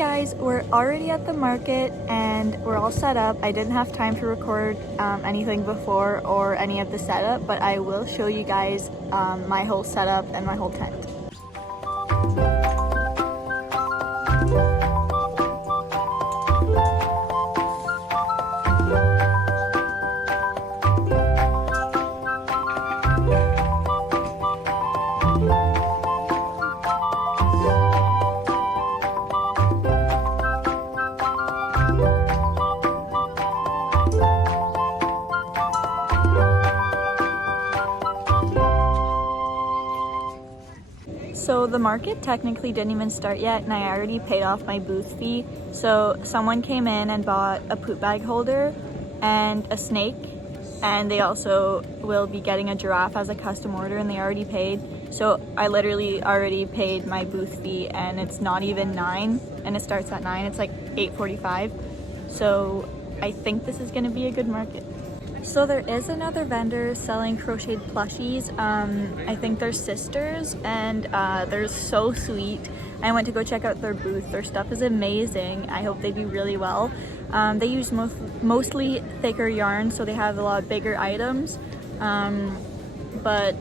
Guys, we're already at the market and we're all set up. I didn't have time to record anything before or any of the setup, but I will show you guys my whole setup and my whole tent. So the market technically didn't even start yet and I already paid off my booth fee. So someone came in and bought a poop bag holder and a snake, and they also will be getting a giraffe as a custom order, and they already paid. So I literally already paid my booth fee and it's not even 9 and it starts at 9. It's like 8:45. So I think this is gonna be a good market. So there is another vendor selling crocheted plushies. I think they're sisters and they're so sweet. I went to go check out their booth. Their stuff is amazing. I hope they do really well. They use mostly thicker yarn, so they have a lot of bigger items. But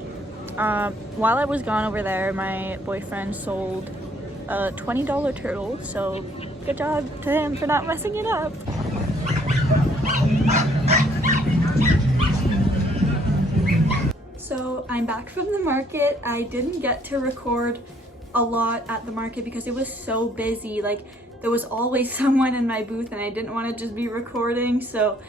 while I was gone over there, my boyfriend sold a $20 turtle, so good job to him for not messing it up. So I'm back from the market. I didn't get to record a lot at the market because it was so busy. Like, there was always someone in my booth and I didn't want to just be recording, so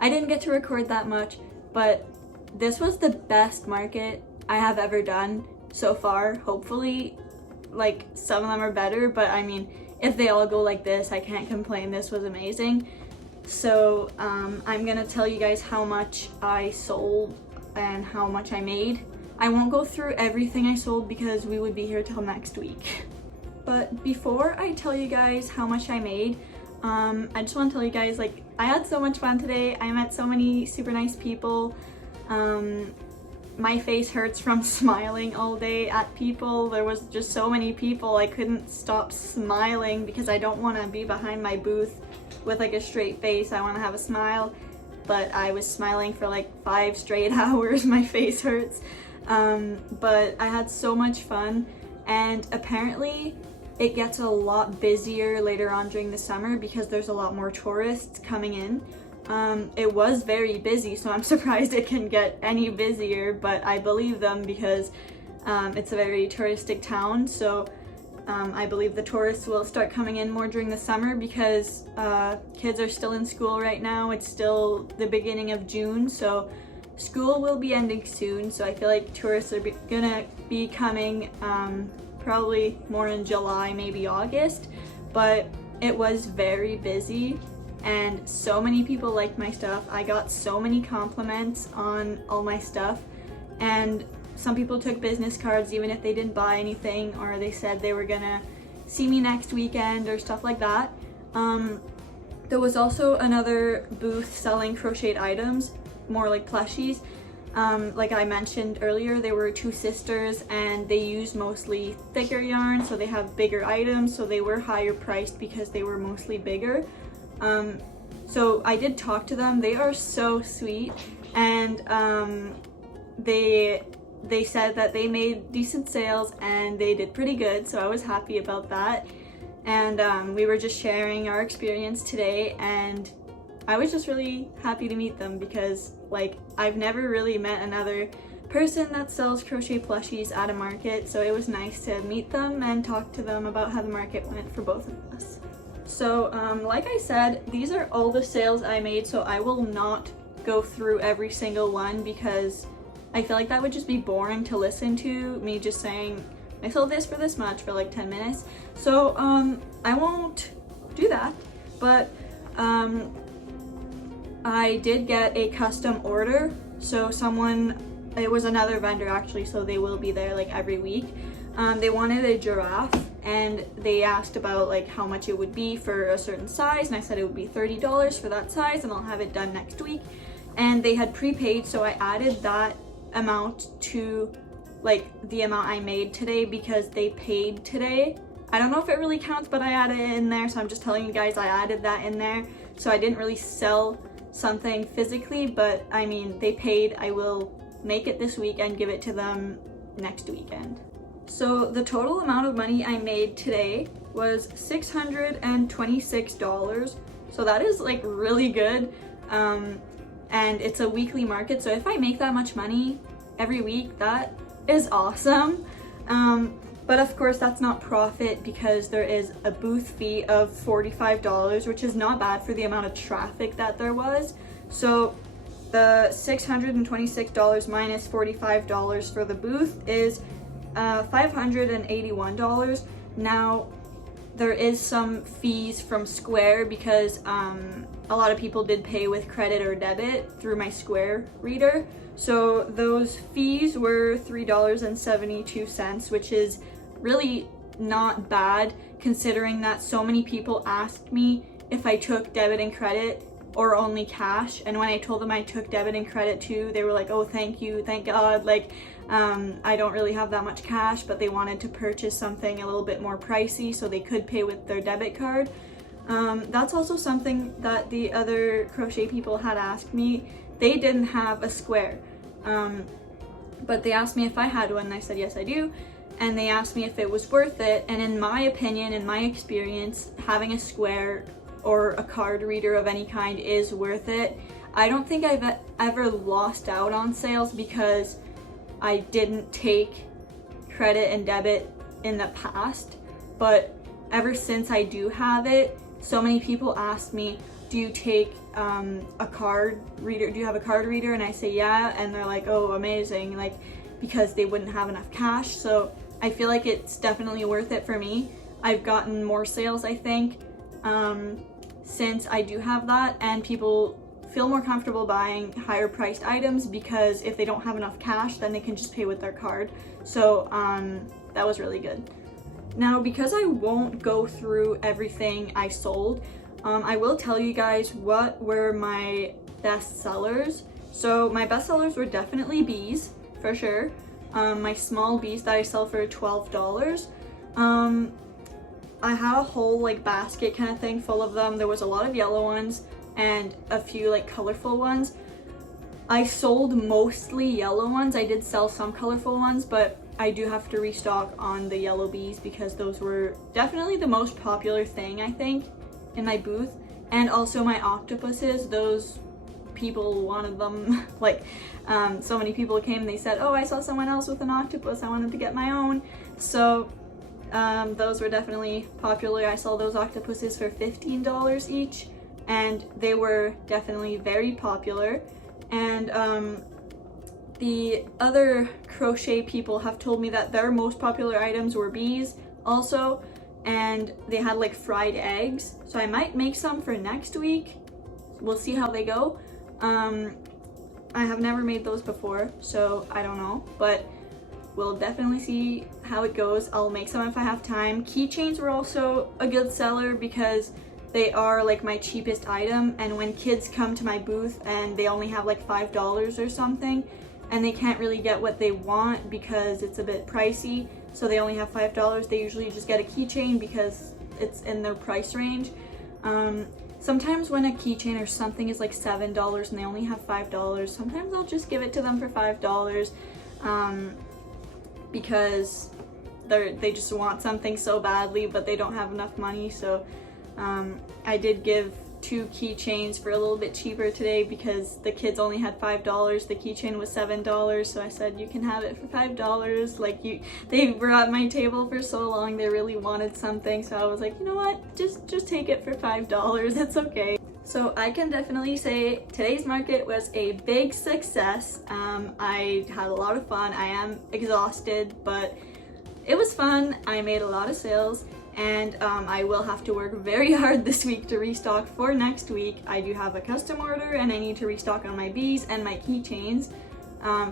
I didn't get to record that much. But this was the best market I have ever done so far. Hopefully, like, some of them are better, but I mean, if they all go like this, I can't complain. This was amazing. So I'm gonna tell you guys how much I sold and how much I made. I won't go through everything I sold because we would be here till next week. But before I tell you guys how much I made, I just want to tell you guys, like, I had so much fun today. I met so many super nice people. My face hurts from smiling all day at people. There was just so many people. I couldn't stop smiling because I don't want to be behind my booth with like a straight face. I want to have a smile. But I was smiling for like 5 straight hours. My face hurts. But I had so much fun, and apparently it gets a lot busier later on during the summer because there's a lot more tourists coming in. It was very busy, so I'm surprised it can get any busier, but I believe them because it's a very touristic town. So I believe the tourists will start coming in more during the summer because kids are still in school right now. It's still the beginning of June, so school will be ending soon. So I feel like tourists are gonna be coming probably more in July, maybe August. But it was very busy and so many people liked my stuff. I got so many compliments on all my stuff, and some people took business cards even if they didn't buy anything, or they said they were gonna see me next weekend or stuff like that. There was also another booth selling crocheted items, more like plushies. Like I mentioned earlier, they were 2 sisters and they use mostly thicker yarn, so they have bigger items, so they were higher priced because they were mostly bigger. So I did talk to them. They are so sweet, and they said that they made decent sales and they did pretty good, so I was happy about that. And we were just sharing our experience today, and I was just really happy to meet them because, like, I've never really met another person that sells crochet plushies at a market, so it was nice to meet them and talk to them about how the market went for both of us. So like I said, these are all the sales I made, so I will not go through every single one because I feel like that would just be boring to listen to, me just saying I sold this for this much for like 10 minutes. So I won't do that, but I did get a custom order. So it was another vendor actually, so they will be there like every week. They wanted a giraffe and they asked about like how much it would be for a certain size, and I said it would be $30 for that size and I'll have it done next week. And they had prepaid, so I added that amount to like the amount I made today because they paid today. I don't know if it really counts, but I added it in there, so I'm just telling you guys I added that in there. So I didn't really sell something physically, but I mean, they paid. I will make it this week and give it to them next weekend. So the total amount of money I made today was $626. So that is like really good. And it's a weekly market. So if I make that much money every week, that is awesome. But of course that's not profit because there is a booth fee of $45, which is not bad for the amount of traffic that there was. So the $626 minus $45 for the booth is $581. Now there is some fees from Square because a lot of people did pay with credit or debit through my Square reader. So those fees were $3.72, which is really not bad considering that so many people asked me if I took debit and credit or only cash, and when I told them I took debit and credit too, they were like, oh, thank you, thank God. Like I don't really have that much cash, but they wanted to purchase something a little bit more pricey so they could pay with their debit card. That's also something that the other crochet people had asked me. They didn't have a Square, but they asked me if I had one, and I said yes I do. And they asked me if it was worth it, and in my opinion, in my experience, having a Square or a card reader of any kind is worth it. I don't think I've ever lost out on sales because I didn't take credit and debit in the past, but ever since I do have it, so many people ask me, do you take a card reader? Do you have a card reader? And I say yeah, and they're like, oh, amazing, like because they wouldn't have enough cash. So I feel like it's definitely worth it for me. I've gotten more sales, I think, since I do have that, and people feel more comfortable buying higher priced items because if they don't have enough cash, then they can just pay with their card. So that was really good. Now, because I won't go through everything I sold, I will tell you guys what were my best sellers. So my best sellers were definitely bees, for sure. My small bees that I sell for $12. I had a whole like basket kind of thing full of them. There was a lot of yellow ones and a few like colorful ones. I sold mostly yellow ones. I did sell some colorful ones, but I do have to restock on the yellow bees because those were definitely the most popular thing, I think, in my booth. And also my octopuses, those people wanted them. Like so many people came and they said, oh, I saw someone else with an octopus, I wanted to get my own. So those were definitely popular. I saw those octopuses for $15 each, and they were definitely very popular. And the other crochet people have told me that their most popular items were bees also, and they had like fried eggs. So I might make some for next week. We'll see how they go. I have never made those before, so I don't know, but we'll definitely see how it goes. I'll make some if I have time. Keychains were also a good seller because they are like my cheapest item, and when kids come to my booth and they only have like $5 or something and they can't really get what they want because it's a bit pricey, so they only have $5, they usually just get a keychain because it's in their price range. Sometimes when a keychain or something is like $7 and they only have $5, sometimes I'll just give it to them for $5 because they just want something so badly but they don't have enough money. So I did give 2 keychains for a little bit cheaper today because the kids only had $5. The keychain was $7, so I said you can have it for $5. Like they were at my table for so long, they really wanted something, so I was like, you know what, just take it for $5, it's okay. So I can definitely say today's market was a big success. I had a lot of fun. I am exhausted, but it was fun. I made a lot of sales. And I will have to work very hard this week to restock for next week. I do have a custom order and I need to restock on my bees and my keychains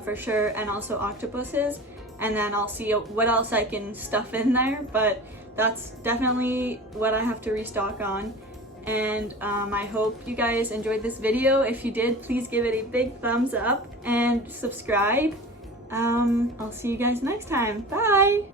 for sure, and also octopuses, and then I'll see what else I can stuff in there, but that's definitely what I have to restock on. And I hope you guys enjoyed this video. If you did, please give it a big thumbs up and subscribe. I'll see you guys next time. Bye!